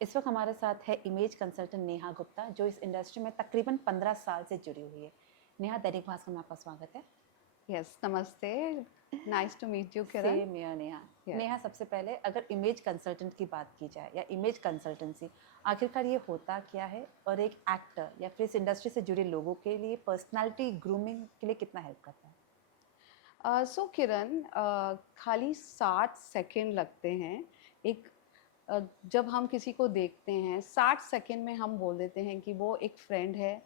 इस वक्त हमारे साथ है इमेज कंसल्टेंट नेहा गुप्ता, जो इस इंडस्ट्री में तकरीबन 15 साल से जुड़ी हुई है। नेहा, दैनिक भास्कर में आपका स्वागत है। यस, नमस्ते। Nice to meet you Kiran. Same here Neha. Yes. Neha, सबसे पहले अगर इमेज कंसल्टेंट की बात की जाए या इमेज कंसल्टेंसी, आखिरकार ये होता क्या है और एक एक्टर या फिर इस इंडस्ट्री से जुड़े लोगों के लिए पर्सनालिटी ग्रूमिंग के लिए कितना हेल्प करता है? सो किरण, खाली 60 सेकेंड लगते हैं। एक जब हम किसी को देखते हैं 60 सेकेंड में हम बोल देते हैं कि वो एक फ्रेंड है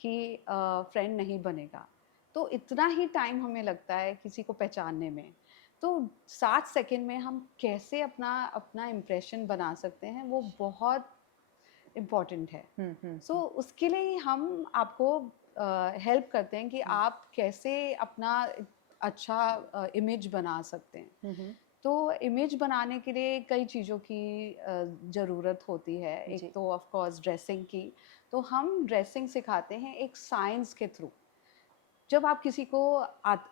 कि फ्रेंड नहीं बनेगा। तो इतना ही टाइम हमें लगता है किसी को पहचानने में। तो 60 सेकेंड में हम कैसे अपना अपना इम्प्रेशन बना सकते हैं, वो बहुत इम्पॉर्टेंट है। सो उसके लिए हम आपको हेल्प करते हैं कि आप कैसे अपना अच्छा इमेज बना सकते हैं। तो इमेज बनाने के लिए कई चीज़ों की ज़रूरत होती है। एक तो ऑफ कोर्स ड्रेसिंग की। तो हम ड्रेसिंग सिखाते हैं एक साइंस के थ्रू। जब आप किसी को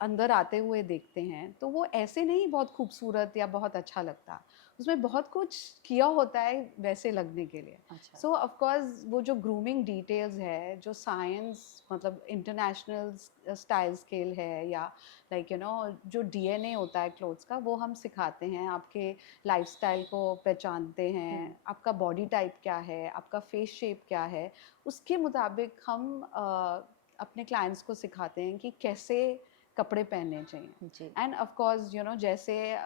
अंदर आते हुए देखते हैं तो वो ऐसे नहीं बहुत खूबसूरत या बहुत अच्छा लगता, उसमें बहुत कुछ किया होता है वैसे लगने के लिए। अच्छा। सो ऑफ कोर्स वो जो ग्रूमिंग डिटेल्स है, जो साइंस मतलब इंटरनेशनल स्टाइल स्केल है, या लाइक यू नो जो डीएनए होता है क्लोथ्स का, वो हम सिखाते हैं। आपके लाइफस्टाइल को पहचानते हैं, आपका बॉडी टाइप क्या है, आपका फेस शेप क्या है, उसके मुताबिक हम अपने क्लाइंट्स को सिखाते हैं कि कैसे कपड़े पहनने चाहिए। End of course you know जैसे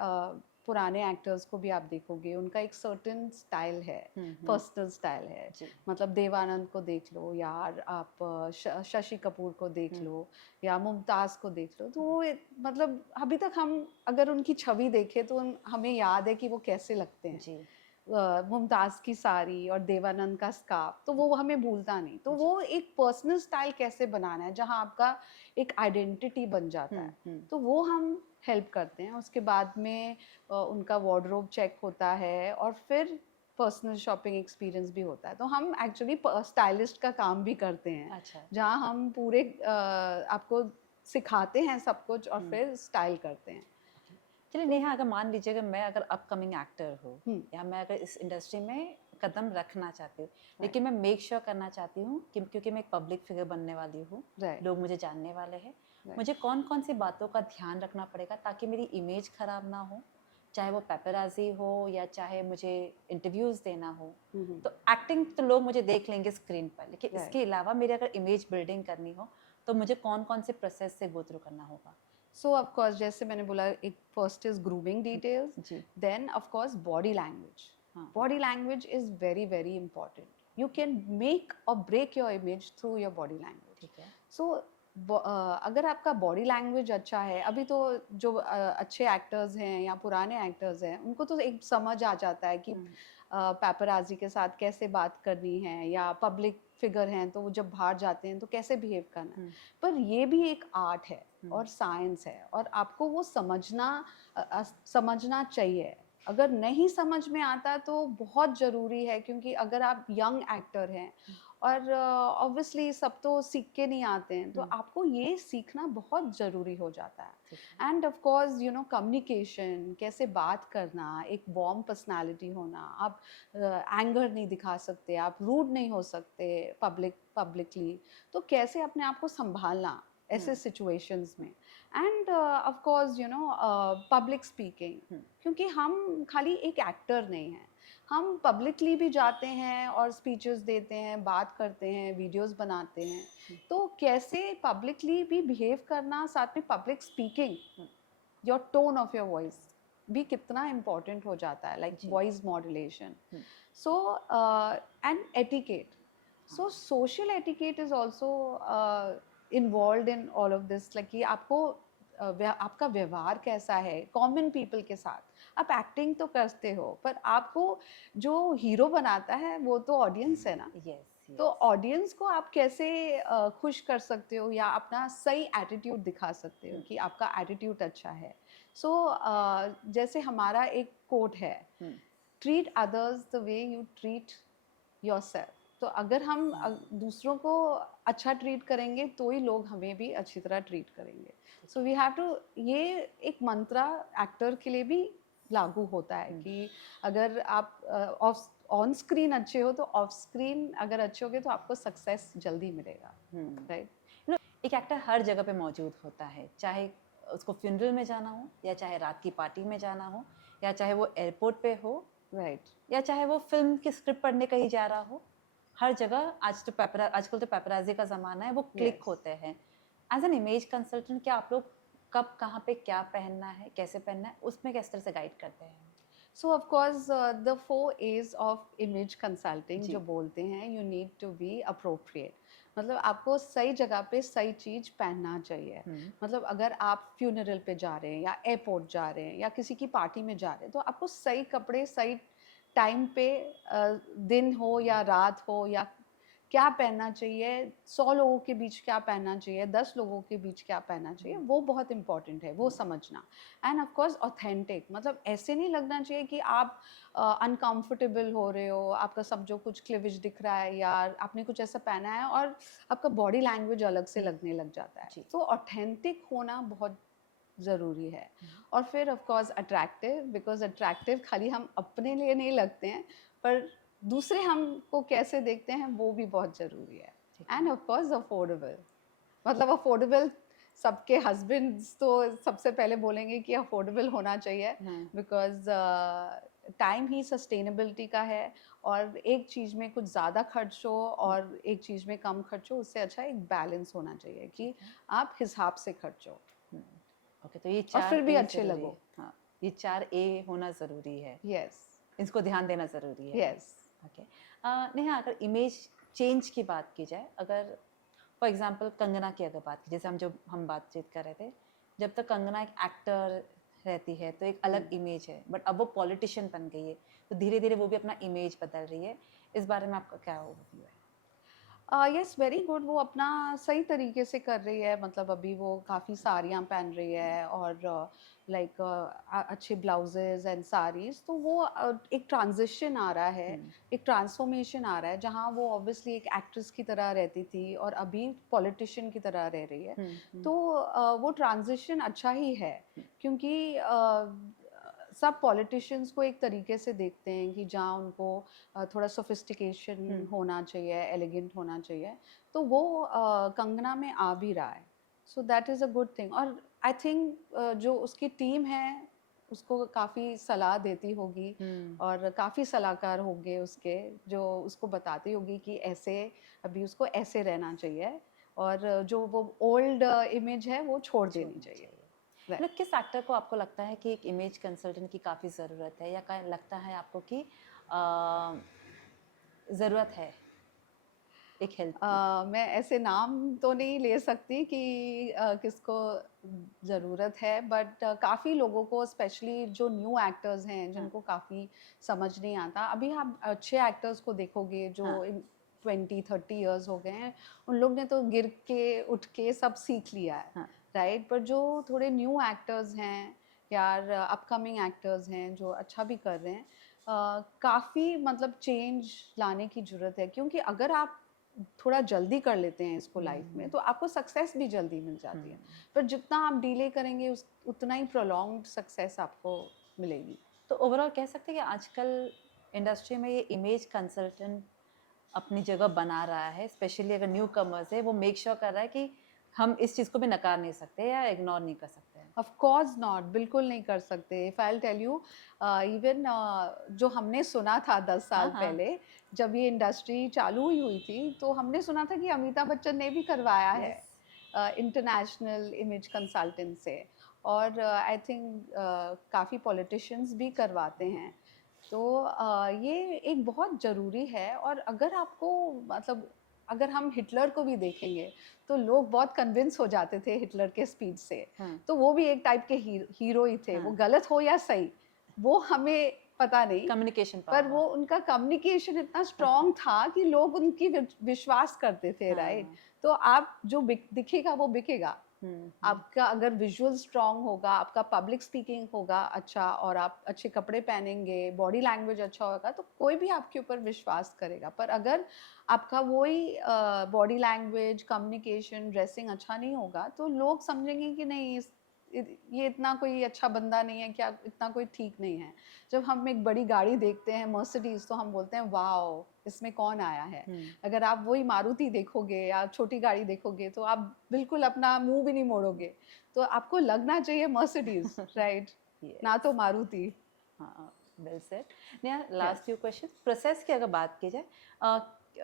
पुराने एक्टर्स को भी आप देखोगे, उनका एक सर्टेन स्टाइल है, पर्सनल स्टाइल है। मतलब देवानंद को देख लो, या आप शशि कपूर को देख लो, या मुमताज़ को देख लो। तो वो मतलब अभी तक हम अगर उनकी छवि देखें तो हमें याद है कि वो कैसे लगते हैं। जी। मुमताज़ की साड़ी और देवानंद का स्कार्फ, तो वो हमें भूलता नहीं। तो वो एक पर्सनल स्टाइल कैसे बनाना है जहाँ आपका एक आइडेंटिटी बन जाता है, तो वो हम हेल्प करते हैं। उसके बाद में उनका वार्डरोब चेक होता है, और फिर पर्सनल शॉपिंग एक्सपीरियंस भी होता है। तो हम एक्चुअली स्टाइलिस्ट का काम भी करते हैं। अच्छा। जहाँ हम पूरे आपको सिखाते हैं सब कुछ, और फिर स्टाइल करते हैं। चलिए नेहा, अगर मान लीजिए कि मैं अगर अपकमिंग एक्टर हूँ या मैं अगर इस इंडस्ट्री में कदम रखना चाहती हूँ, लेकिन मैं मेक श्योर करना चाहती हूँ कि क्योंकि मैं एक पब्लिक फिगर बनने वाली हूँ, लोग मुझे जानने वाले हैं, मुझे कौन कौन सी बातों का ध्यान रखना पड़ेगा ताकि मेरी इमेज खराब ना हो, चाहे वो पेपराजी हो या चाहे मुझे इंटरव्यूज़ देना हो। तो एक्टिंग तो लोग मुझे देख लेंगे स्क्रीन पर, लेकिन इसके अलावा मेरी अगर इमेज बिल्डिंग करनी हो तो मुझे कौन कौन से प्रोसेस से गो थ्रू करना होगा? सो ऑफ कोर्स जैसे मैंने बोला, एक first is grooming details, then of course body language. Body language is very very important. You can make और break your image through your body language. ठीक है। सो अगर आपका बॉडी लैंग्वेज अच्छा है, अभी तो जो अच्छे एक्टर्स हैं या पुराने एक्टर्स हैं, उनको तो एक समझ आ जाता है कि पैपराजी के साथ कैसे बात करनी है, या पब्लिक फिगर हैं तो वो जब बाहर जाते हैं तो कैसे बिहेव करना है। पर ये भी एक आर्ट है और साइंस है, और आपको वो समझना चाहिए। अगर नहीं समझ में आता तो बहुत ज़रूरी है, क्योंकि अगर आप यंग एक्टर हैं, और ऑब्वियसली सब तो सीख के नहीं आते हैं, तो आपको ये सीखना बहुत ज़रूरी हो जाता है। End of course you know communication, कैसे बात करना, एक वार्म पर्सनालिटी होना। आप एंगर नहीं दिखा सकते, आप रूड नहीं हो सकते पब्लिकली। तो कैसे अपने आप को संभालना ऐसे सिचुएशंस में। End of course you know public speaking, क्योंकि हम खाली एक एक्टर नहीं हैं, हम पब्लिकली भी जाते हैं और स्पीचेस देते हैं, बात करते हैं, वीडियोस बनाते हैं। तो कैसे पब्लिकली भी बिहेव करना, साथ में public speaking, your tone of your voice भी कितना इम्पोर्टेंट हो जाता है, like voice modulation. So and etiquette, so social etiquette is also involve in all of this. Like कि आपको आपका व्यवहार कैसा है कॉमन पीपल के साथ। आप एक्टिंग तो करते हो, पर आपको जो हीरो बनाता है वो तो ऑडियंस है ना। तो ऑडियंस को आप कैसे खुश कर सकते हो, या अपना सही एटीट्यूड दिखा सकते हो कि आपका एटीट्यूड अच्छा है। सो जैसे हमारा एक कोट है, treat others the way you treat yourself. तो अगर हम दूसरों को अच्छा ट्रीट करेंगे तो ही लोग हमें भी अच्छी तरह ट्रीट करेंगे। सो वी हैव टू, ये एक मंत्रा एक्टर के लिए भी लागू होता है कि अगर आप ऑन स्क्रीन अच्छे हो तो ऑफ स्क्रीन अगर अच्छे होगे तो आपको सक्सेस जल्दी मिलेगा, राइट। एक एक्टर हर जगह पे मौजूद होता है, चाहे उसको फ्यूनरल में जाना हो, या चाहे रात की पार्टी में जाना हो, या चाहे वो एयरपोर्ट पे हो, राइट, या चाहे वो फिल्म की स्क्रिप्ट पढ़ने कहीं जा रहा हो, हर जगह आजकल तो पेपराजी का ज़माना है, वो क्लिक होते हैं। एज एन इमेज कंसल्टेंट, क्या आप लोग कब कहाँ पे क्या पहनना है, कैसे पहनना है, उसमें किस तरह से गाइड करते हैं? So of course the 4 A's of image consulting जो बोलते हैं, you need to be appropriate, मतलब आपको सही जगह पे सही चीज़ पहनना चाहिए। मतलब अगर आप फ्यूनरल पे जा रहे हैं या एयरपोर्ट जा रहे हैं या किसी की पार्टी में जा रहे हैं तो आपको सही कपड़े सही टाइम पे, दिन हो या रात हो, या क्या पहनना चाहिए, 100 लोगों के बीच क्या पहनना चाहिए, 10 लोगों के बीच क्या पहनना चाहिए, वो बहुत इंपॉर्टेंट है, वो समझना। एंड ऑफ कोर्स ऑथेंटिक, मतलब ऐसे नहीं लगना चाहिए कि आप अनकंफर्टेबल हो रहे हो, आपका सब जो कुछ क्लीवेज दिख रहा है या आपने कुछ ऐसा पहना है और आपका बॉडी लैंग्वेज अलग से लगने लग जाता है। तो ऑथेंटिक होना बहुत ज़रूरी है। और फिर of course attractive, because attractive खाली हम अपने लिए नहीं लगते हैं, पर दूसरे हमको कैसे देखते हैं वो भी बहुत ज़रूरी है। एंड ऑफ कोर्स अफोर्डेबल, मतलब अफोर्डेबल, सबके हस्बैंड्स तो सबसे पहले बोलेंगे कि अफोर्डेबल होना चाहिए, बिकॉज टाइम ही सस्टेनेबिलिटी का है, और एक चीज़ में कुछ ज़्यादा खर्च हो और एक चीज़ में कम खर्च हो, उससे अच्छा एक बैलेंस होना चाहिए कि आप हिसाब से खर्चो। ओके, तो ये और 4 फिर भी ए अच्छे ज़रूरी लगो। है। हाँ, ये 4 ए होना ज़रूरी है। यस, इसको ध्यान देना ज़रूरी है। यस। ओके, नेहा, अगर इमेज चेंज की बात की जाए, अगर फॉर एग्जांपल कंगना की अगर बात की, जैसे हम बातचीत कर रहे थे, जब तक कंगना एक एक्टर रहती है तो एक अलग इमेज है, बट अब वो पॉलिटिशियन बन गई है, तो धीरे धीरे वो भी अपना इमेज बदल रही है। इस बारे में आपका क्या ओवरव्यू है? यस, वेरी गुड, वो अपना सही तरीके से कर रही है, मतलब अभी वो काफ़ी साड़ियाँ पहन रही है और लाइक अच्छे ब्लाउजेज एंड साड़ीज़, तो वो एक ट्रांजिशन आ रहा है, एक ट्रांसफॉर्मेशन आ रहा है, जहाँ वो ऑब्वियसली एक एक्ट्रेस की तरह रहती थी और अभी पॉलिटिशियन की तरह रह रही है। तो वो ट्रांजिशन अच्छा ही है, क्योंकि सब पॉलिटिशियंस को एक तरीके से देखते हैं कि जहाँ उनको थोड़ा सोफिस्टिकेशन होना चाहिए, एलिगेंट होना चाहिए, तो वो कंगना में आ भी रहा है। So that is a good thing. और आई थिंक जो उसकी टीम है उसको काफ़ी सलाह देती होगी, और काफ़ी सलाहकार होंगे उसके, जो उसको बताती होगी कि ऐसे अभी उसको ऐसे रहना चाहिए, और जो वो ओल्ड इमेज है वो छोड़ देनी चाहिए। मतलब किस एक्टर को आपको लगता है कि एक इमेज कंसल्टेंट की काफ़ी ज़रूरत है, या लगता है आपको कि ज़रूरत है एक हेल्प की? मैं ऐसे नाम तो नहीं ले सकती कि किसको ज़रूरत है, बट काफ़ी लोगों को, स्पेशली जो न्यू एक्टर्स हैं जिनको काफ़ी समझ नहीं आता, अभी आप अच्छे एक्टर्स को देखोगे जो 20-30 ईयर्स हो गए हैं, उन लोग ने तो गिर के उठ के सब सीख लिया है, राइट। पर जो थोड़े न्यू एक्टर्स हैं यार, अपकमिंग एक्टर्स हैं जो अच्छा भी कर रहे हैं, काफ़ी मतलब चेंज लाने की ज़रूरत है, क्योंकि अगर आप थोड़ा जल्दी कर लेते हैं इसको लाइफ में तो आपको सक्सेस भी जल्दी मिल जाती है, पर जितना आप डिले करेंगे उतना ही प्रोलॉन्ग्ड सक्सेस आपको मिलेगी। तो ओवरऑल कह सकते हैं कि आजकल इंडस्ट्री में ये इमेज कंसल्टेंट अपनी जगह बना रहा है, स्पेशली अगर न्यू कमर्स है, वो मेक श्योर कर रहा है कि हम इस चीज़ को भी नकार नहीं सकते या इग्नोर नहीं कर सकते हैं। ऑफ कोर्स नॉट, बिल्कुल नहीं कर सकते। If I tell you, even जो हमने सुना था 10 साल पहले जब ये इंडस्ट्री चालू हुई थी, तो हमने सुना था कि अमिताभ बच्चन ने भी करवाया है इंटरनेशनल इमेज कंसल्टेंट से, और आई थिंक काफ़ी पॉलिटिशियंस भी करवाते हैं। तो ये एक बहुत ज़रूरी है। और अगर आपको, मतलब अगर हम हिटलर को भी देखेंगे तो लोग बहुत कन्विंस हो जाते थे हिटलर के स्पीच से, तो वो भी एक टाइप के हीरो ही थे। वो गलत हो या सही वो हमें पता नहीं, कम्युनिकेशन पर वो उनका कम्युनिकेशन इतना स्ट्रॉन्ग था कि लोग उनकी विश्वास करते थे, राइट। तो आप जो दिखेगा वो बिकेगा। आपका अगर विजुअल स्ट्रॉन्ग होगा, आपका पब्लिक स्पीकिंग होगा अच्छा, और आप अच्छे कपड़े पहनेंगे, बॉडी लैंग्वेज अच्छा होगा, तो कोई भी आपके ऊपर विश्वास करेगा। पर अगर आपका वही बॉडी लैंग्वेज, कम्युनिकेशन, ड्रेसिंग अच्छा नहीं होगा, तो लोग समझेंगे कि नहीं, ये इतना कोई अच्छा बंदा नहीं है, क्या इतना कोई ठीक नहीं है। जब हम एक बड़ी गाड़ी देखते हैं मर्सिडीज तो हम बोलते हैं वाओ इसमें कौन आया है। अगर आप वही मारुति देखोगे या छोटी गाड़ी देखोगे तो आप बिल्कुल अपना मुंह भी नहीं मोड़ोगे। तो आपको लगना चाहिए मर्सिडीज राइट, ना तो मारुति। हाँ well said. Neha, last few question, process की अगर बात की जाए,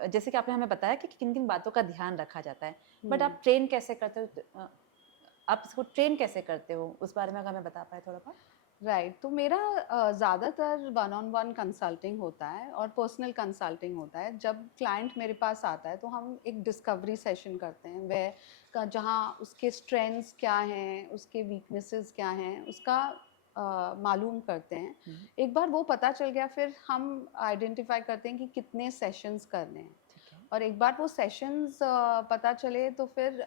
जैसे कि आपने हमें बताया कि किन किन बातों का ध्यान रखा जाता है, बट आप ट्रेन कैसे करते हो, आप इसको ट्रेन कैसे करते हो, उस बारे में अगर हमें बता पाए थोड़ा बहुत। राइट तो मेरा ज़्यादातर वन ऑन वन कंसल्टिंग होता है और पर्सनल कंसल्टिंग होता है। जब क्लाइंट मेरे पास आता है तो हम एक डिस्कवरी सेशन करते हैं, वह जहाँ उसके स्ट्रेंथ्स क्या हैं, उसके वीकनेसेस क्या हैं, उसका मालूम करते हैं। एक बार वो पता चल गया फिर हम आइडेंटिफाई करते हैं कि कितने सेशंस करने हैं। और एक बार वो सेशंस पता चले तो फिर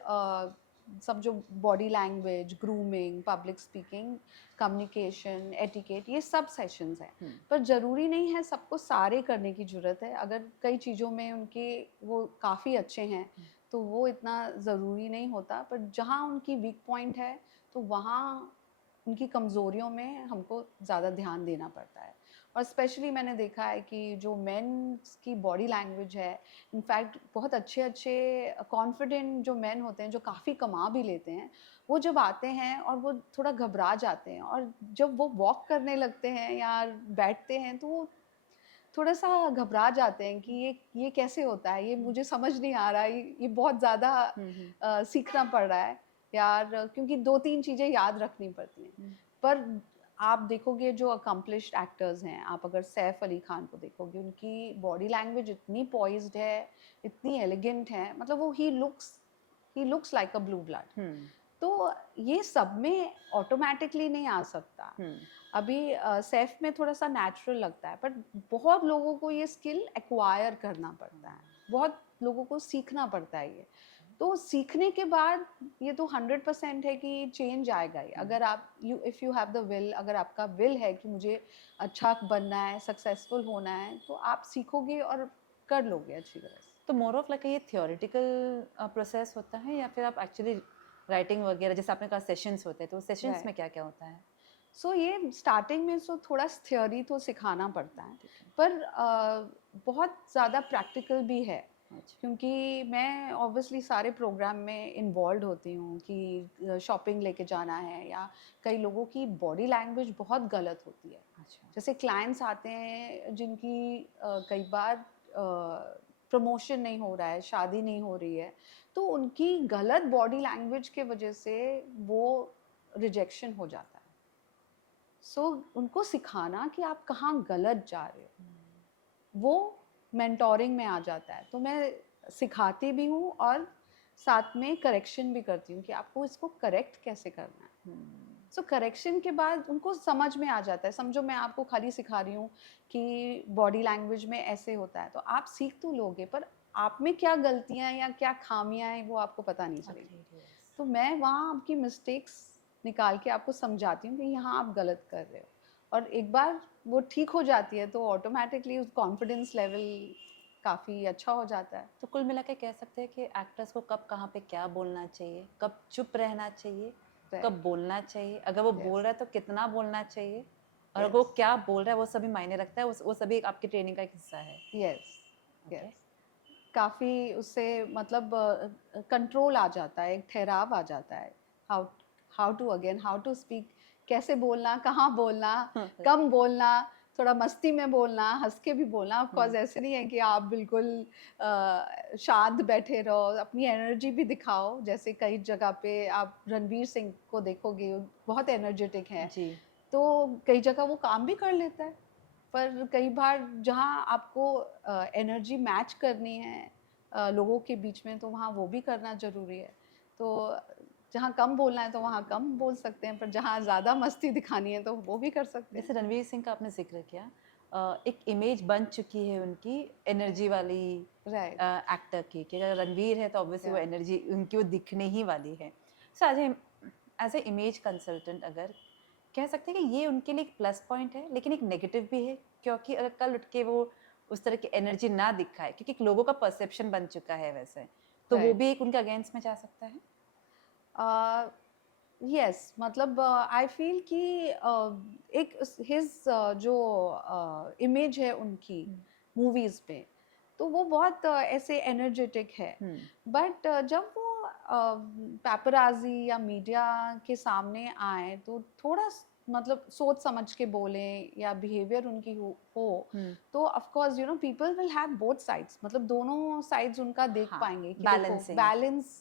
सब जो body language, grooming, public speaking, communication, etiquette, ये सब सेशंस हैं। पर ज़रूरी नहीं है सबको सारे करने की ज़रूरत है। अगर कई चीज़ों में उनके वो काफ़ी अच्छे हैं तो वो इतना ज़रूरी नहीं होता। पर जहाँ उनकी वीक पॉइंट है तो वहाँ उनकी कमज़ोरियों में हमको ज़्यादा ध्यान देना पड़ता है। और स्पेशली मैंने देखा है कि जो मेंस की बॉडी लैंग्वेज है, इनफैक्ट बहुत अच्छे अच्छे कॉन्फिडेंट जो मेन होते हैं जो काफ़ी कमा भी लेते हैं, वो जब आते हैं और वो थोड़ा घबरा जाते हैं और जब वो वॉक करने लगते हैं या बैठते हैं तो वो थोड़ा सा घबरा जाते हैं कि ये कैसे होता है, ये मुझे समझ नहीं आ रहा है, ये बहुत ज़्यादा सीखना पड़ रहा है यार, क्योंकि 2-3 चीज़ें याद रखनी पड़ती हैं। पर आप देखोगे जो अकम्पलिश्ड एक्टर्स हैं, आप अगर सैफ अली खान को देखोगे, उनकी बॉडी लैंग्वेज इतनी पॉइज्ड है, इतनी एलिगेंट है, मतलब वो he looks like a blue blood. तो ये सब में ऑटोमेटिकली नहीं आ सकता। अभी सैफ में थोड़ा सा नेचुरल लगता है, पर बहुत लोगों को ये स्किल एक्वायर करना पड़ता है, बहुत लोगों को सीखना पड़ता है ये। तो सीखने के बाद ये तो 100% है कि चेंज आएगा ही। अगर आप if you have the will, अगर आपका विल है कि मुझे अच्छा बनना है, सक्सेसफुल होना है, तो आप सीखोगे और कर लोगे अच्छी तरह से। तो मोर ऑफ लाइक ये थियोरेटिकल प्रोसेस होता है या फिर आप एक्चुअली राइटिंग वगैरह, जैसे आपने कहा सेशंस होते हैं, तो सेशंस में क्या क्या होता है? सो ये स्टार्टिंग में थोड़ा थ्योरी तो सिखाना पड़ता है, पर बहुत ज़्यादा प्रैक्टिकल भी है। क्योंकि मैं ऑब्वियसली सारे प्रोग्राम में इन्वॉल्व होती हूँ कि शॉपिंग लेके जाना है, या कई लोगों की बॉडी लैंग्वेज बहुत गलत होती है। जैसे क्लाइंट्स आते हैं जिनकी कई बार प्रमोशन नहीं हो रहा है, शादी नहीं हो रही है, तो उनकी गलत बॉडी लैंग्वेज के वजह से वो रिजेक्शन हो जाता है। सो उनको सिखाना कि आप कहाँ गलत जा रहे हो, वो मेंटोरिंग में आ जाता है। तो मैं सिखाती भी हूँ और साथ में करेक्शन भी करती हूँ कि आपको इसको करेक्ट कैसे करना है। सो करेक्शन के बाद उनको समझ में आ जाता है। समझो मैं आपको खाली सिखा रही हूँ कि बॉडी लैंग्वेज में ऐसे होता है, तो आप सीख तो लोगे, पर आप में क्या गलतियाँ या क्या खामियाँ हैं वो आपको पता नहीं चलेगी। तो मैं वहाँ आपकी मिस्टेक्स निकाल के आपको समझाती हूँ कि यहाँ आप गलत कर रहे हो, और एक बार वो ठीक हो जाती है तो ऑटोमेटिकली उस कॉन्फिडेंस लेवल काफ़ी अच्छा हो जाता है। तो कुल मिला के कह सकते हैं कि एक्टर्स को कब कहाँ पे क्या बोलना चाहिए, कब चुप रहना चाहिए, कब बोलना चाहिए, अगर वो बोल रहा है तो कितना बोलना चाहिए, और अगर वो क्या बोल रहा है वो सभी मायने रखता है, वो सभी आपकी ट्रेनिंग का एक हिस्सा है। यस काफ़ी उससे मतलब कंट्रोल आ जाता है, एक ठहराव आ जाता है। हाउ टू स्पीक, कैसे बोलना, कहाँ बोलना, कम बोलना, थोड़ा मस्ती में बोलना, हंस के भी बोलना। ऑफ कोर्स ऐसे नहीं है कि आप बिल्कुल शांत बैठे रहो, अपनी एनर्जी भी दिखाओ। जैसे कई जगह पे आप रणवीर सिंह को देखोगे, बहुत एनर्जेटिक है जी। तो कई जगह वो काम भी कर लेता है, पर कई बार जहाँ आपको एनर्जी मैच करनी है लोगों के बीच में, तो वहाँ वो भी करना ज़रूरी है। तो जहाँ कम बोलना है तो वहाँ कम बोल सकते हैं, पर जहाँ ज़्यादा मस्ती दिखानी है तो वो भी कर सकते हैं। जैसे रणवीर सिंह का आपने जिक्र किया, एक इमेज बन चुकी है उनकी एनर्जी वाली एक्टर की, कि अगर रणवीर है तो ऑब्वियसली वो एनर्जी उनकी वो दिखने ही वाली है। So as a image consultant अगर कह सकते हैं कि ये उनके लिए एक प्लस पॉइंट है, लेकिन एक नेगेटिव भी है, क्योंकि अगर कल उठ के वो उस तरह की एनर्जी ना दिखाए, क्योंकि लोगों का परसेप्शन बन चुका है वैसे, तो वो भी एक उनके अगेंस्ट में जा सकता है। यस मतलब आई फील कि एक हिज जो इमेज है उनकी मूवीज में, तो वो बहुत ऐसे एनर्जेटिक है, बट जब वो पैपराजी या मीडिया के सामने आए तो थोड़ा मतलब सोच समझ के बोले या बिहेवियर उनकी हो तो of course you know people will have both sides, मतलब दोनों साइड्स उनका देख पाएंगे कि देखो बैलेंस,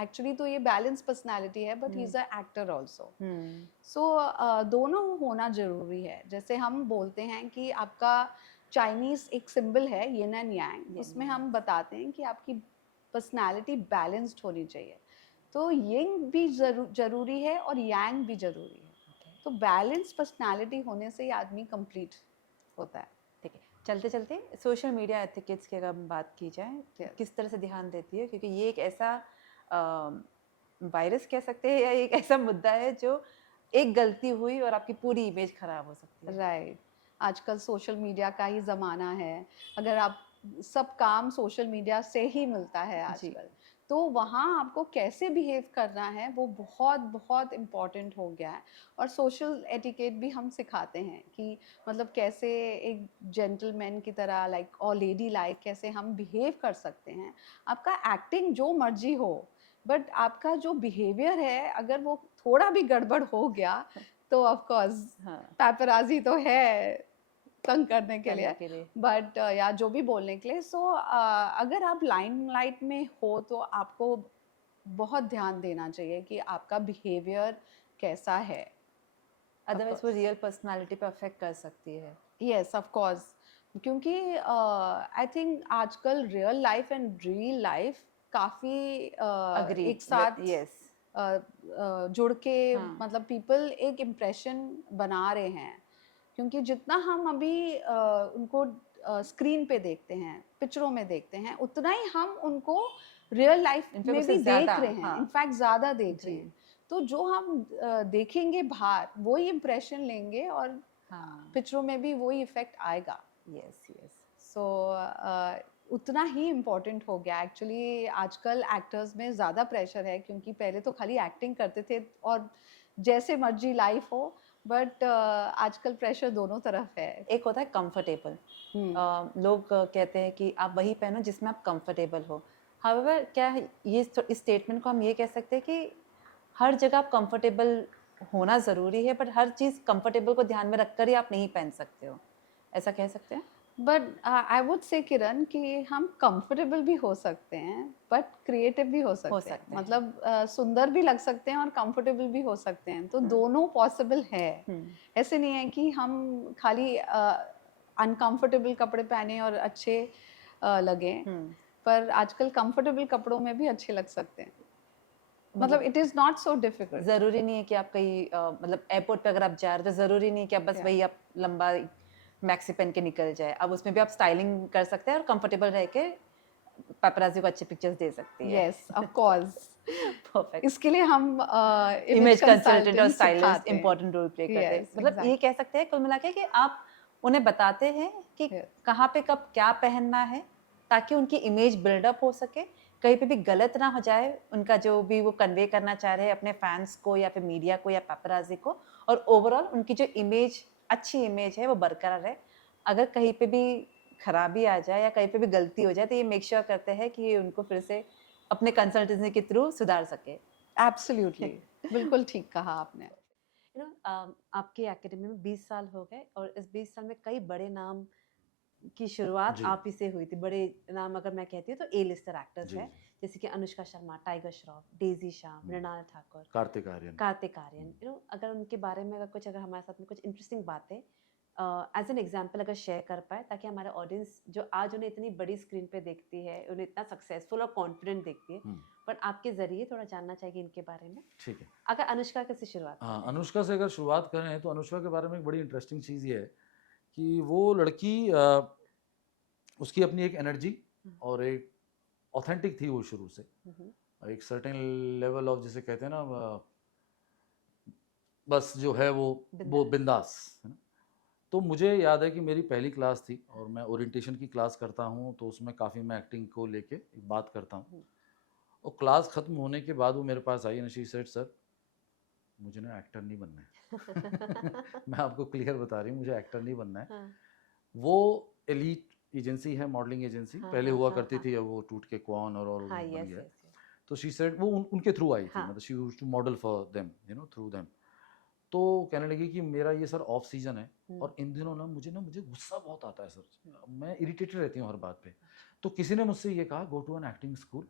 एक्चुअली तो ये बैलेंस पर्सनालिटी है but he is a actor also, so दोनों होना जरूरी है। जैसे हम बोलते हैं कि आपका चाइनीज एक सिंबल है यिन एंड यांग, उसमें हम बताते हैं कि आपकी पर्सनालिटी बैलेंस्ड होनी चाहिए, तो यिंग भी जरूरी है और यांग भी जरूरी है, तो बैलेंस पर्सनालिटी होने से ही आदमी कंप्लीट होता है। ठीक है, चलते चलते सोशल मीडिया एथिकेट्स की अगर बात की जाए, किस तरह से ध्यान देती है, क्योंकि ये एक ऐसा वायरस कह सकते हैं या एक ऐसा मुद्दा है जो एक गलती हुई और आपकी पूरी इमेज खराब हो सकती है। राइट, आजकल सोशल मीडिया का ही ज़माना है, अगर आप सब काम सोशल मीडिया से ही मिलता है आजकल, तो वहाँ आपको कैसे बिहेव करना है वो बहुत बहुत इम्पॉर्टेंट हो गया है। और सोशल एटिकेट भी हम सिखाते हैं कि मतलब कैसे एक जेंटलमैन की तरह लाइक और लेडी लाइक कैसे हम बिहेव कर सकते हैं। आपका एक्टिंग जो मर्जी हो, बट आपका जो बिहेवियर है अगर वो थोड़ा भी गड़बड़ हो गया तो ऑफ कोर्स पैपराजी तो है तंग करने के लिए, बट या जो भी बोलने के लिए। सो अगर आप लाइमलाइट में हो तो आपको बहुत ध्यान देना चाहिए कि आपका बिहेवियर कैसा है, अदरवाइज वो रियल पर्सनालिटी पे अफेक्ट कर सकती है। यस ऑफ कोर्स, क्योंकि आई थिंक आजकल real life and real life काफ़ी एक साथ जुड़ के मतलब पीपल एक इम्प्रेशन बना रहे हैं, क्योंकि जितना हम अभी उनको स्क्रीन पे देखते हैं, पिक्चरों में देखते हैं, उतना ही हम उनको रियल लाइफ में भी देख रहे हैं, इनफैक्ट ज़्यादा देख रहे हैं। तो जो हम देखेंगे बाहर वही इम्प्रेशन लेंगे और पिक्चरों में भी वही इफेक्ट आएगा। यस यस, सो उतना ही इम्पोर्टेंट हो गया एक्चुअली। आजकल एक्टर्स में ज़्यादा प्रेशर है, क्योंकि पहले तो खाली एक्टिंग करते थे और जैसे मर्जी लाइफ हो, बट आजकल प्रेशर दोनों तरफ है। एक होता है कंफर्टेबल, लोग कहते हैं कि आप वही पहनो जिसमें आप कंफर्टेबल हो। हाउएवर क्या है, ये इस स्टेटमेंट को हम ये कह सकते हैं कि हर जगह आप कंफर्टेबल होना ज़रूरी है, बट हर चीज़ कंफर्टेबल को ध्यान में रखकर ही आप नहीं पहन सकते हो, ऐसा कह सकते हैं। बट आई वुड से किरण कि हम कंफर्टेबल भी हो सकते हैं बट क्रिएटिव भी हो सकते हैं, मतलब सुंदर भी लग सकते हैं और कंफर्टेबल भी हो सकते हैं, तो दोनों पॉसिबल है। ऐसे नहीं है कि हम खाली अनकंफर्टेबल कपड़े पहने और अच्छे लगे, पर आजकल कंफर्टेबल कपड़ों में भी अच्छे लग सकते हैं, मतलब it is not so difficult. जरूरी नहीं है कि आप कहीं मतलब एयरपोर्ट पे अगर आप जा रहे हो तो जरूरी नहीं कि आप बस वही आप लंबा मैक्सी पहन के निकल जाए, अब उसमें भी आप स्टाइलिंग कर सकते हैं और कंफर्टेबल रह के पेपराजी को अच्छी पिक्चर्स दे सकती है। Yes of course, perfect. इसके लिए हम इमेज कंसल्टेंट और स्टाइलिस्ट इंपॉर्टेंट रोल प्ले करते हैं। मतलब ये कह सकते हैं कुल मिला के कि आप उन्हें बताते हैं कि कहाँ पे कब क्या पहनना है, ताकि उनकी इमेज बिल्डअप हो सके, कहीं पे भी गलत ना हो जाए उनका जो भी वो कन्वे करना चाह रहे हैं अपने फैंस को या फिर मीडिया को या पेपराजी को, और ओवरऑल उनकी जो इमेज अच्छी इमेज है वो बरकरार है। अगर कहीं पे भी खराबी आ जाए या कहीं पे भी गलती हो जाए तो ये मेक श्योर करते हैं कि उनको फिर से अपने कंसल्टेंसी के थ्रू सुधार सके। एब्सोल्युटली, बिल्कुल ठीक कहा आपने। यू नो आपकी एकेडमी में 20 साल हो गए और इस 20 साल में कई बड़े नाम की शुरुआत आप ही से हुई थी। बड़े नाम अगर मैं कहती हूँ तो ए लिस्टर एक्टर्स हैं, जैसे कि Anushka Sharma, Tiger Shroff, Daisy Shah, Mrunal Thakur, Kartik Aaryan. You know अगर उनके बारे में अगर हमारे साथ में कुछ इंटरेस्टिंग बातें एज एन एग्जाम्पल अगर शेयर कर पाए, ताकि हमारे ऑडियंस जो आज उन्हें इतनी बड़ी स्क्रीन पे देखती है, उन्हें इतना सक्सेसफुल और कॉन्फिडेंट देखती है, बट आपके जरिए थोड़ा जानना चाहिए इनके बारे में। ठीक है, अगर अनुष्का से शुरुआत हाँ, अनुष्का से अगर शुरुआत करें तो अनुष्का के बारे में एक बड़ी इंटरेस्टिंग चीज़ ये है कि वो लड़की उसकी अपनी एक एनर्जी और एक ऑथेंटिक थी वो शुरू से, एक सर्टेन लेवल ऑफ जिसे कहते हैं ना बस जो है वो बिंदास है ना। तो मुझे याद है कि मेरी पहली क्लास थी और मैं ओरिएंटेशन की क्लास करता हूँ, तो उसमें काफ़ी मैं एक्टिंग को लेके एक बात करता हूँ, और क्लास ख़त्म होने के बाद वो मेरे पास आई एंड शी सेड, सर मुझे ना एक्टर नहीं बनना है। मैं आपको क्लियर बता रही हूँ, मुझे एक्टर नहीं बनना है। हाँ, वो एलीट एजेंसी है, मॉडलिंग एजेंसी, हाँ, पहले हाँ, हुआ हाँ, करती हाँ, थी, अब वो टूट के कौन और हाँ, बन यस गया है। यस यस, तो शी सेड वो उनके थ्रू आई थी, हाँ, मतलब she used to model for them, through them. तो कहने लगी कि मेरा ये सर ऑफ सीजन है और इन दिनों मुझे गुस्सा बहुत आता है सर, मैं इरिटेटेड रहती हूँ हर बात पे। तो किसी ने मुझसे ये कहा, go to an acting school,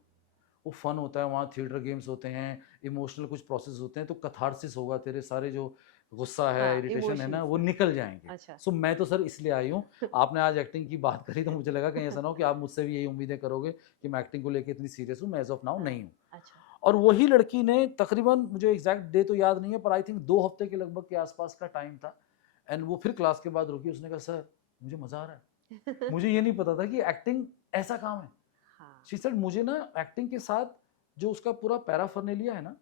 वो फन होता है, वहाँ थिएटर गेम्स होते हैं, इमोशनल कुछ प्रोसेस होते हैं, तो कथारसिस होगा, तेरे सारे जो गुस्सा है, हाँ, इरिटेशन है ना, इमोशंस, वो निकल जाएंगे। अच्छा, सो मैं तो सर इसलिए आई हूँ। आपने आज एक्टिंग की बात करी तो मुझे लगा कहीं ऐसा ना हो कि आप मुझसे भी यही उम्मीदें करोगे कि मैं एक्टिंग को लेकर इतनी सीरियस हूँ। मैं एज ऑफ नाउ हाँ, नहीं हूँ। अच्छा, और वही लड़की ने तकरीबन, मुझे एग्जैक्ट डे तो याद नहीं है, पर आई थिंक 2 हफ्ते के लगभग के आसपास का टाइम था, एंड वो फिर क्लास के बाद रुकी। उसने कहा, सर मुझे मजा आ रहा है, मुझे ये नहीं पता था कि एक्टिंग ऐसा काम है। हाँ, शी सेड मुझे ना एक्टिंग के साथ जो उसका पूरा पैराफर्नेलिया है ना,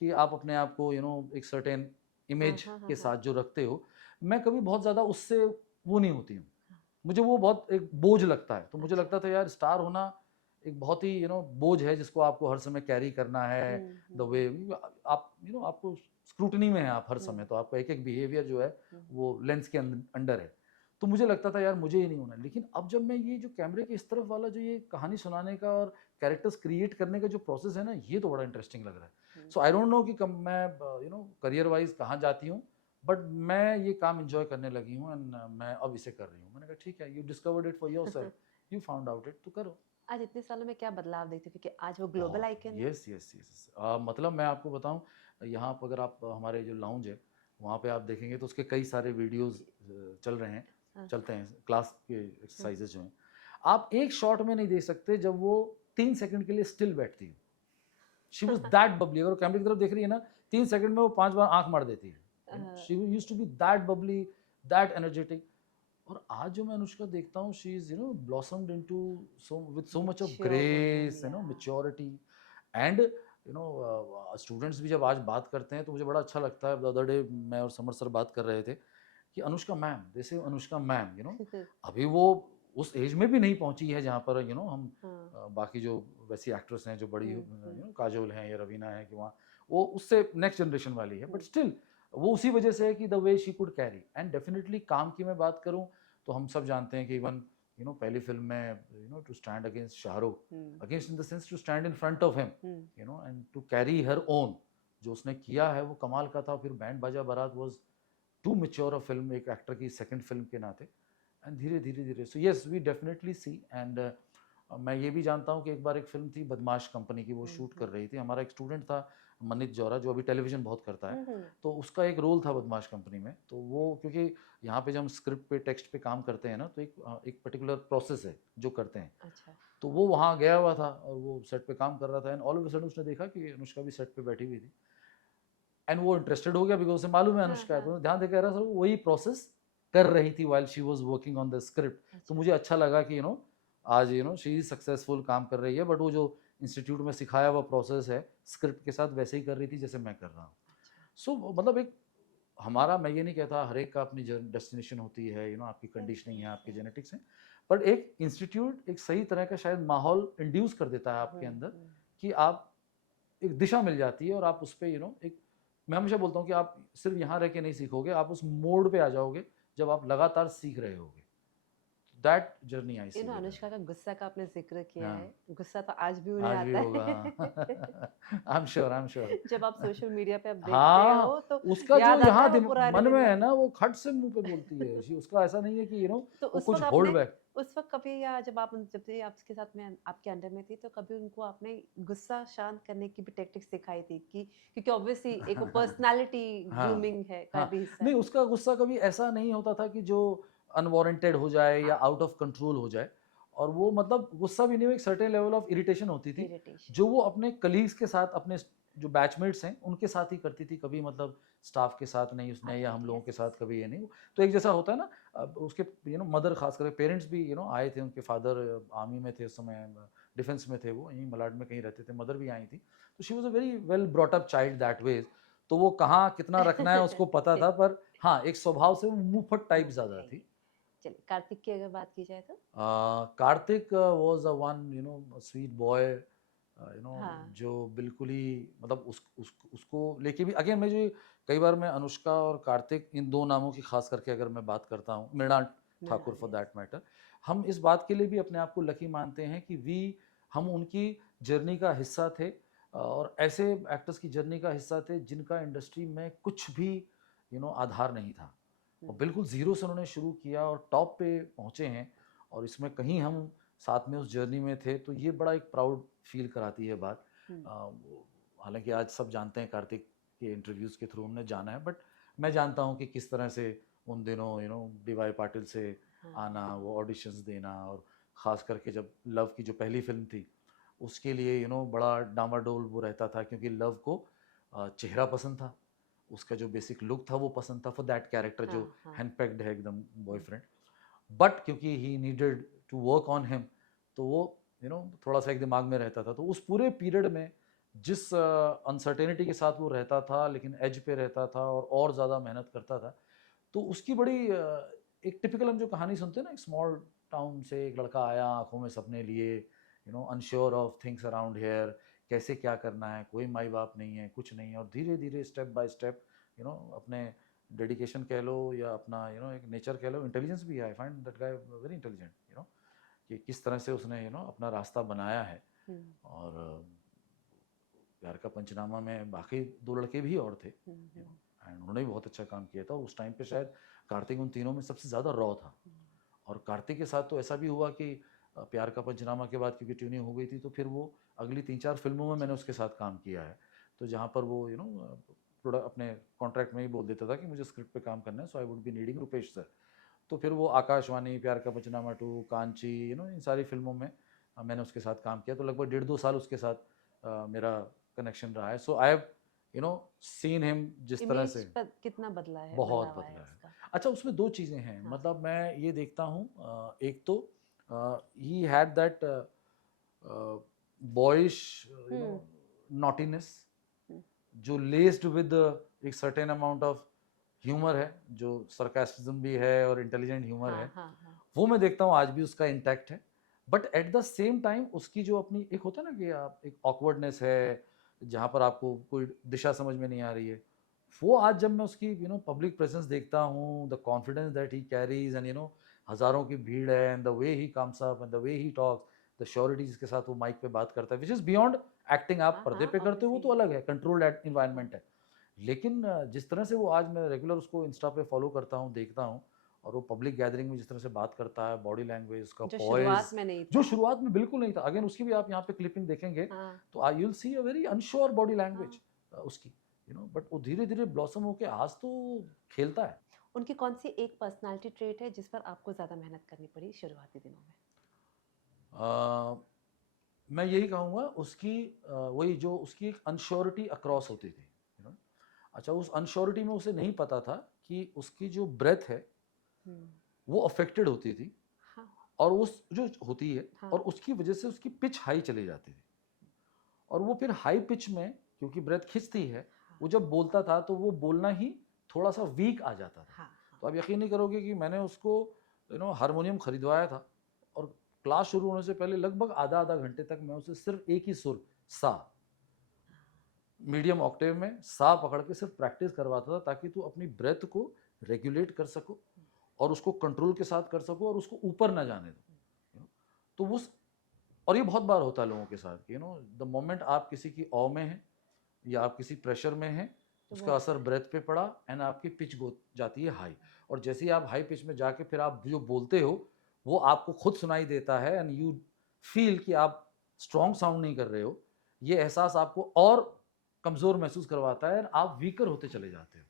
कि आप अपने आप को एक सर्टेन हाँ, इमेज हाँ, हाँ, के हाँ, साथ जो रखते हो, मैं कभी बहुत ज़्यादा उससे वो नहीं होती हूँ। मुझे वो बहुत एक बोझ लगता है। तो मुझे अच्छा, लगता था यार, स्टार होना एक बहुत ही बोझ है जिसको आपको हर समय कैरी करना है। द वे आप आपको स्क्रूटनी में है आप हर समय, तो आपका एक एक बिहेवियर जो है वो लेंस के अंडर है। तो मुझे लगता था यार मुझे ये नहीं होना। लेकिन अब जब मैं ये जो कैमरे के इस तरफ वाला जो ये कहानी सुनाने का और कैरेक्टर्स क्रिएट करने का जो प्रोसेस है ना, ये तो बड़ा इंटरेस्टिंग लग रहा है। सो आई डोंट नो कि कब मैं करियर वाइज कहाँ जाती हूँ, बट मैं ये काम एंजॉय करने लगी हूँ, एंड मैं अब इसे कर रही हूँ। मैंने कहा ठीक है, you discovered it for yourself, you found out it, तो करो। आज इतने सालों में क्या बदलाव देखते हो, क्योंकि आज वो ग्लोबल बहुत, आइकन है। Yes yes yes. मतलब मैं आपको बताऊं, यहाँ पर अगर आप हमारे जो लाउंज है वहाँ पे आप देखेंगे तो उसके कई सारे वीडियोस चल रहे हैं, हाँ, चलते हैं, क्लास के हाँ, एक्सरसाइजेज जो हैं। आप एक शॉट में नहीं देख सकते जब वो 3 सेकंड के लिए स्टिल बैठती है। She was that Babli. अगर कैमरे की तरफ देख रही है ना, 3 सेकंड में वो 5 बार आंख मार देती है। She used to be that bubbly, that energetic. और आज जो मैं अनुष्का देखता हूँ, she is blossomed into so with so much of mature woman, ग्रेस, yeah. मैच्योरिटी। एंड स्टूडेंट्स भी जब आज बात करते हैं तो मुझे बड़ा अच्छा लगता है। द अदर डे मैं और समर सर बात कर रहे थे कि अनुष्का मैम, जैसे अनुष्का मैम अभी वो उस एज में भी नहीं पहुंची है जहाँ पर हम हाँ, बाकी जो वैसी एक्ट्रेस हैं जो बड़ी हम्म, काजोल हैं या रवीना है, कि वहाँ वो उससे नेक्स्ट जनरेशन वाली है, बट हम्म, स्टिल वो उसी वजह से है कि the way she could carry. And definitely काम की मैं बात करूँ तो हम सब जानते हैं कि इवन पहली फिल्म में to stand against Shah Rukh, against in the sense to stand in front of him, and to carry her own, जो उसने किया है वो कमाल का था। फिर Band Baaja Baaraat was too mature a film एक एक्टर की सेकंड फिल्म के नाते। एंड धीरे धीरे धीरे, so yes we definitely see. And मैं ये भी जानता हूँ कि एक बार एक फिल्म थी बदमाश कंपनी की, वो शूट कर रही थी। हमारा एक स्टूडेंट था मनीत जौहरा, जो अभी टेलीविजन बहुत करता है, तो उसका एक रोल था बदमाश कंपनी में। तो वो, क्योंकि यहाँ पे जब हम स्क्रिप्ट पे टेक्स्ट पे काम करते हैं ना, तो एक पर्टिकुलर प्रोसेस है जो करते हैं। अच्छा, तो वो वहाँ गया हुआ था और वो सेट पे काम कर रहा था, and all of a sudden उसने देखा कि अनुष्का भी सेट पे बैठी हुई थी, एंड वो इंटरेस्टेड हो गया बिकॉज उसे मालूम है हाँ, अनुष्का है। हाँ, तो ध्यान देकर रहा, सर वही प्रोसेस कर रही थी while she was working on the script. तो अच्छा, मुझे अच्छा लगा कि आज शी सक्सेसफुल काम कर रही है, बट वो जो इंस्टीट्यूट में सिखाया हुआ प्रोसेस है स्क्रिप्ट के साथ, वैसे ही कर रही थी जैसे मैं कर रहा हूँ। अच्छा, सो मतलब एक हमारा, मैं ये नहीं कहता हर एक का अपनी डेस्टिनेशन होती है, आपकी कंडीशनिंग है, आपकी जेनेटिक्स है, पर एक इंस्टीट्यूट एक सही तरह का शायद माहौल इंड्यूस कर देता है आपके अंदर, कि आप एक दिशा मिल जाती है और आप उस पर एक, मैं हमेशा बोलता हूँ कि आप सिर्फ यहाँ रह के नहीं सीखोगे, आप उस मोड पे आ जाओगे जब आप लगातार सीख रहे होगे। That journey I see with Anushka का गुस्सा का आपने जिक्र किया हाँ, है, गुस्सा तो आज भी उन्हें आज भी आता होगा। है। I am sure, I am sure. जब आप सोशल मीडिया पे आप देखते हो हाँ, तो उसका जो याद आता यहाँ है वो पुराने मन में दिनों। है ना, वो खट से मुंह पे बोलती है। उसका ऐसा नहीं है कि तो वो उस कुछ वक्त होल्ड आपने, बैक। उस वक्त कभी, या जब से आपके साथ में आपके अंडर में थी, तो कभी उनको आपने गुस्सा शांत करने की भी टेक्निक सिखाई थी कि, क्योंकि ऑब्वियसली एक पर्सनालिटी हाँ ग्रूमिंग है का हाँ, भी हिस्सा नहीं है। उसका गुस्सा कभी ऐसा नहीं होता था कि जो अनवारंटेड हो जाए या हाँ, आउट ऑफ कंट्रोल हो जाए। और वो मतलब गुस्सा भी नहीं, एक सर्टेन लेवल ऑफ इरिटेशन होती थी, इरिटेशन, जो वो अपने कलीग्स के साथ, अपने जो बैचमेट्स हैं उनके साथ ही करती थी, कभी मतलब स्टाफ के साथ नहीं उसने, या हम लोगों के साथ कभी ये नहीं। तो एक जैसा होता है ना, अब उसके मदर, खास करके पेरेंट्स भी आए थे, उनके फादर आर्मी में थे उस समय, डिफेंस में थे, वो यहीं मलाड में कहीं रहते थे, मदर भी आई थी। तो she was a very well brought up child that way. तो वो कहाँ कितना रखना है उसको पता था, पर हाँ एक स्वभाव से वो मुंहफट टाइप ज़्यादा थी। चलिए कार्तिक की अगर बात की जाए तो Kartik was a one, sweet boy, हाँ। जो बिल्कुल ही मतलब उसको लेके भी अगेन मुझे कई बार मैं अनुष्का और कार्तिक इन दो नामों की खास करके अगर मैं बात करता हूँ, Mrunal Thakur for that matter, हम इस बात के लिए भी अपने आप को लकी मानते हैं कि हम उनकी जर्नी का हिस्सा थे, और ऐसे एक्टर्स की जर्नी का हिस्सा थे जिनका इंडस्ट्री में कुछ भी आधार नहीं था, और बिल्कुल ज़ीरो से उन्होंने शुरू किया और टॉप पे पहुँचे हैं, और इसमें कहीं हम साथ में उस जर्नी में थे, तो ये बड़ा एक प्राउड फील कराती है बात। हालांकि आज सब जानते हैं, कार्तिक के इंटरव्यूज़ के थ्रू हमने जाना है, बट मैं जानता हूँ कि किस तरह से उन दिनों DY पाटिल से आना, वो ऑडिशंस देना, और ख़ास करके जब लव की जो पहली फिल्म थी उसके लिए बड़ा डामाडोल वो रहता था, क्योंकि लव को चेहरा पसंद था, उसका जो बेसिक लुक था वो पसंद था फॉर दैट कैरेक्टर, जो हैंडपैक्ड है एकदम बॉयफ्रेंड, बट क्योंकि he needed to work on him, तो वो थोड़ा सा एक दिमाग में रहता था। तो उस पूरे पीरियड में जिस अनसर्टेनिटी के साथ वो रहता था, लेकिन एज पे रहता था और ज़्यादा मेहनत करता था, तो उसकी बड़ी एक टिपिकल हम जो कहानी सुनते हैं ना, एक स्मॉल टाउन से एक लड़का आया, आंखों में सपने लिए, unsure of things around hair, कैसे क्या करना है, कोई माई बाप नहीं है, कुछ नहीं है, और धीरे धीरे स्टेप बाय स्टेप अपने डेडिकेशन कह लो या अपना एक नेचर कह लो, इंटेलिजेंस भी है, I find that guy very intelligent, कि किस तरह से उसने अपना रास्ता बनाया है। और प्यार का पंचनामा में बाकी दो लड़के भी और थे, एंड उन्होंने भी बहुत अच्छा काम किया था, और उस टाइम पे शायद कार्तिक उन तीनों में सबसे ज़्यादा रॉ था। और कार्तिक के साथ तो ऐसा भी हुआ कि प्यार का पंचनामा के बाद क्योंकि ट्यूनिंग हो गई थी, तो फिर वो अगली 3-4 फिल्मों में मैंने उसके साथ काम किया है, तो जहाँ पर वो अपने कॉन्ट्रैक्ट में ही बोल देता था कि मुझे स्क्रिप्ट पे काम करना है, so I would be needing Rupesh sir, तो फिर वो आकाशवाणी, प्यार का पंचनामा 2, कांची, इन सारी फिल्मों में मैंने उसके साथ काम किया, तो लगभग 1.5-2 साल उसके साथ मेरा कनेक्शन रहा है। So I have seen him जिस तरह से कितना बदला है, बहुत बदला है। अच्छा, उसमें दो चीज़ें हैं, मतलब मैं ये देखता हूँ, एक तो ही हैड दैट बॉयिश नॉटीनेस जो लेस्ड विद एक सर्टेन अमाउंट ऑफ ह्यूमर है, जो सरकास्टिज्म भी है और इंटेलिजेंट ह्यूमर है, वो मैं देखता हूँ आज भी उसका इंटैक्ट है, but at the same time उसकी जो अपनी एक होता है ना कि आप एक ऑकवर्डनेस है, जहाँ पर आपको कोई दिशा समझ में नहीं आ रही है, वो आज जब मैं उसकी पब्लिक प्रेजेंस देखता हूँ, the confidence that he carries, and हज़ारों की भीड़ है, and the way he comes up and the way he talks, the surety जिसके साथ वो माइक पे बात करता है, विच इज़ बियॉन्ड एक्टिंग, आप पर्दे पे करते हो वो तो अलग है, कंट्रोल्ड एनवायरनमेंट है, लेकिन जिस तरह से वो आज मैं रेगुलर उसको इंस्टा पे फॉलो करता हूँ, देखता हूँ, और वो पब्लिक गैदरिंग में जिस तरह से बात करता है, बॉडी लैंग्वेज उसका, पॉइज जो शुरुआत में बिल्कुल नहीं था, अगेन उसकी भी आप यहाँ पे क्लिपिंग देखेंगे तो I will see a very unsure body language उसकी, बट वो धीरे धीरे ब्लॉसम होके आज तो खेलता है। उनकी कौन सी एक पर्सनालिटी ट्रेट है जिस पर आपको ज़्यादा मेहनत करनी पड़ी शुरुआती दिनों में? मैं यही कहूँगा उसकी वही जो उसकी एक अनश्योरिटी अक्रॉस होती थी, अच्छा, उस अनश्योरिटी में उसे नहीं पता था कि उसकी जो ब्रेथ है वो अफेक्टेड होती थी, और उस जो होती है, और उसकी वजह से उसकी पिच हाई चली जाती थी, और वो फिर हाई पिच में क्योंकि ब्रेथ खिंचती है, वो जब बोलता था तो वो बोलना ही थोड़ा सा वीक आ जाता था। तो आप यकीन नहीं करोगे कि मैंने उसको हारमोनियम खरीदवाया था, और क्लास शुरू होने से पहले लगभग आधा घंटे तक मैं उसे सिर्फ एक ही सुर, सा, मीडियम ऑक्टेव में सा पकड़ के सिर्फ प्रैक्टिस करवाता था, ताकि तू अपनी ब्रेथ को रेगुलेट कर सको और उसको कंट्रोल के साथ कर सको और उसको ऊपर ना जाने दो। तो वो, और ये बहुत बार होता है लोगों के साथ कि द मोमेंट आप किसी की ऑ में हैं या आप किसी प्रेशर में हैं, उसका असर ब्रेथ पे पड़ा, एंड आपकी पिच गो जाती है हाई, और जैसे ही आप हाई पिच में जाके फिर आप जो बोलते हो वो आपको खुद सुनाई देता है, एंड यू फील कि आप स्ट्रॉन्ग साउंड नहीं कर रहे हो, ये एहसास आपको और कमजोर महसूस करवाता है, आप वीकर होते चले जाते हो,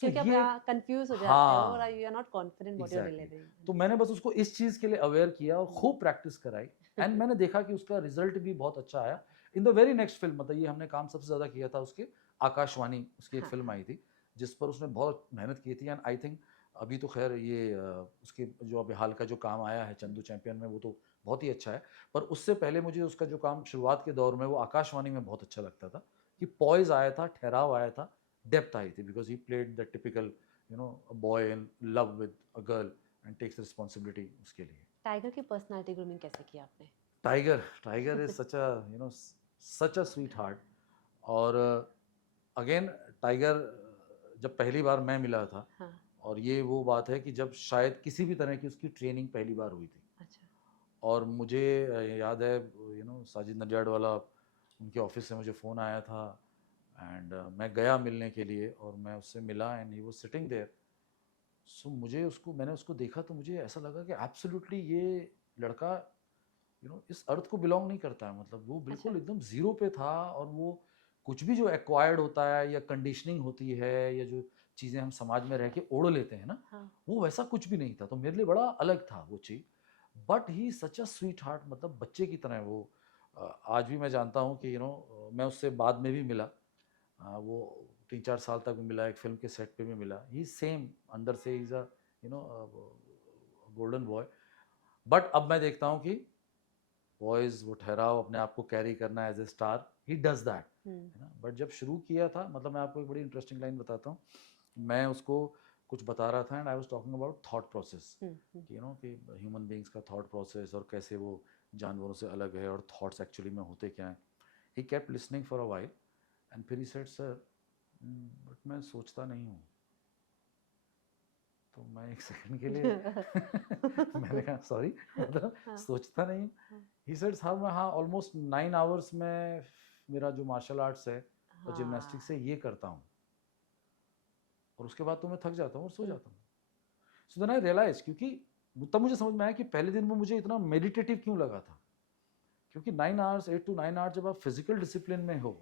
क्योंकि आप कंफ्यूज हो जाते हो और you are not confident what you are delivering. तो मैंने बस उसको इस चीज के लिए अवेयर किया और खूब प्रैक्टिस कराई, एंड मैंने देखा कि उसका रिजल्ट भी बहुत अच्छा आया। In the very next film, मतलब ये हमने काम सबसे ज्यादा किया था उसके, आकाशवाणी उसकी एक फिल्म आई थी जिस पर उसने बहुत मेहनत की थी, एंड आई थिंक अभी तो खैर ये उसके जो अभी हाल का जो काम आया है चंदू चैंपियन में, वो तो बहुत ही अच्छा है, पर उससे पहले मुझे उसका जो काम शुरुआत के दौर में वो आकाशवाणी में बहुत अच्छा लगता था कि पॉइज आया था, ठहराव आया था, डेप्थ आई थी, because he played the typical a boy in love with a girl and takes responsibility उसके लिए। टाइगर की पर्सनालिटी ग्रूमिंग कैसे की आपने? Tiger is such a such a sweet heart. और अगेन टाइगर जब पहली बार मैं मिला था, हाँ, और ये वो बात है कि जब शायद किसी भी तरह की उसकी ट्रेनिंग पहली बार हुई थी। अच्छा, और मुझे याद है, साजिद नडियाड वाला, उनके ऑफिस से मुझे फ़ोन आया था, एंड मैं गया मिलने के लिए, और मैं उससे मिला and he was sitting there. So मैंने उसको देखा तो मुझे ऐसा लगा कि एब्सोल्युटली ये लड़का इस अर्थ को बिलोंग नहीं करता है। मतलब वो बिल्कुल अच्छा, एकदम ज़ीरो पे था, और वो कुछ भी जो एक्वायर्ड होता है या कंडीशनिंग होती है या जो चीज़ें हम समाज में रह के ओढ़ लेते हैं ना, हाँ, वो वैसा कुछ भी नहीं था। तो मेरे लिए बड़ा अलग था वो चीज़। But he such a sweetheart, मतलब बच्चे की तरह वो। आज भी मैं जानता हूँ कि मैं उससे बाद में भी मिला। वो 3-4 साल तक भी मिला, एक फ़िल्म के सेट पे भी मिला। ही सेम अंदर से he is a you know golden boy. But अब मैं देखता हूँ कि बॉयज़ वो ठहराव, अपने आप को कैरी करना as a star, he does that, हुँ, है ना? बट जब शुरू किया था, मतलब मैं आपको एक बड़ी इंटरेस्टिंग लाइन बताता हूँ। मैं उसको कुछ बता रहा था, and I was talking about thought process, हुँ, हुँ, कि ह्यूमन बीइंग्स का थॉट प्रोसेस और कैसे वो जानवरों से अलग है, और थॉट्स एक्चुअली में होते क्या हैं। He kept listening for a while, and फिर ही सेड, सर बट मैं सोचता नहीं हूँ। तो मैं एक सेकंड के लिए मैंने कहा सॉरी, मतलब हाँ, सोचता नहीं हूँ। हाँ, ही सेड, हाँ मैं, हाँ ऑलमोस्ट 9 आवर्स में मेरा जो मार्शल आर्ट्स है और जिमनास्टिक्स हाँ, है ये करता हूँ, और उसके बाद तो मैं थक जाता हूँ और सो हुँ, जाता हूँ। सो देन आई रियलाइज, क्योंकि तब मुझे समझ में आया कि पहले दिन में मुझे इतना मेडिटेटिव क्यों लगा था। क्योंकि 9 आवर्स, 8 टू 9 आवर्स जब आप फिजिकल डिसिप्लिन में हो,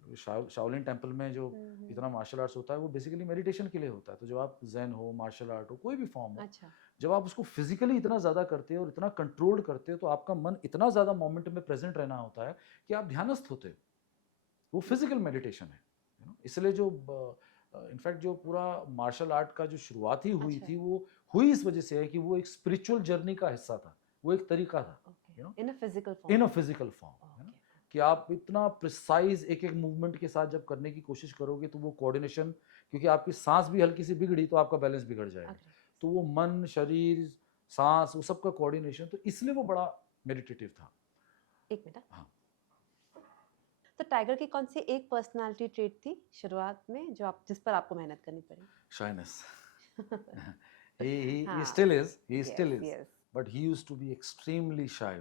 शाओलिन टेम्पल में जो हुँ, हुँ, इतना मार्शल आर्ट्स होता है वो बेसिकली मेडिटेशन के लिए होता है। तो जब आप ज़ेन हो, मार्शल आर्ट हो, कोई भी फॉर्म हो, अच्छा, जब आप उसको फिजिकली इतना ज़्यादा करते हो और इतना कंट्रोल्ड करते हो, तो आपका मन इतना ज़्यादा मोमेंट में प्रेजेंट रहना होता है कि आप ध्यानस्थ होते हो। वो फिजिकल मेडिटेशन है, इसलिए जो इनफैक्ट जो पूरा मार्शल आर्ट का जो शुरुआत ही हुई अच्छा, थी, वो हुई इस वजह से है कि वो एक स्पिरिचुअल जर्नी का हिस्सा था। वो एक तरीका था, okay, you know in a physical in form, a physical form, okay, कि आप इतना प्रिसाइज एक एक मूवमेंट के साथ जब करने की कोशिश करोगे, तो वो कोऑर्डिनेशन, क्योंकि आपकी सांस भी हल्की सी बिगड़ी तो आपका बैलेंस बिगड़ जाएगा। एग्री, तो वो मन, शरीर, सांस, वो सबका कोऑर्डिनेशन, तो इसलिए वो बड़ा मेडिटेटिव था। 1 मिनट। हाँ। तो टाइगर की कौन-सी एक पर्सनैलिटी ट्रेट थी शुरुआत में जो आप जिस पर आपको मेहनत करनी पड़ी? शाइनेस। he हाँ, still is, he yes, still is, yes. but he used to be extremely shy.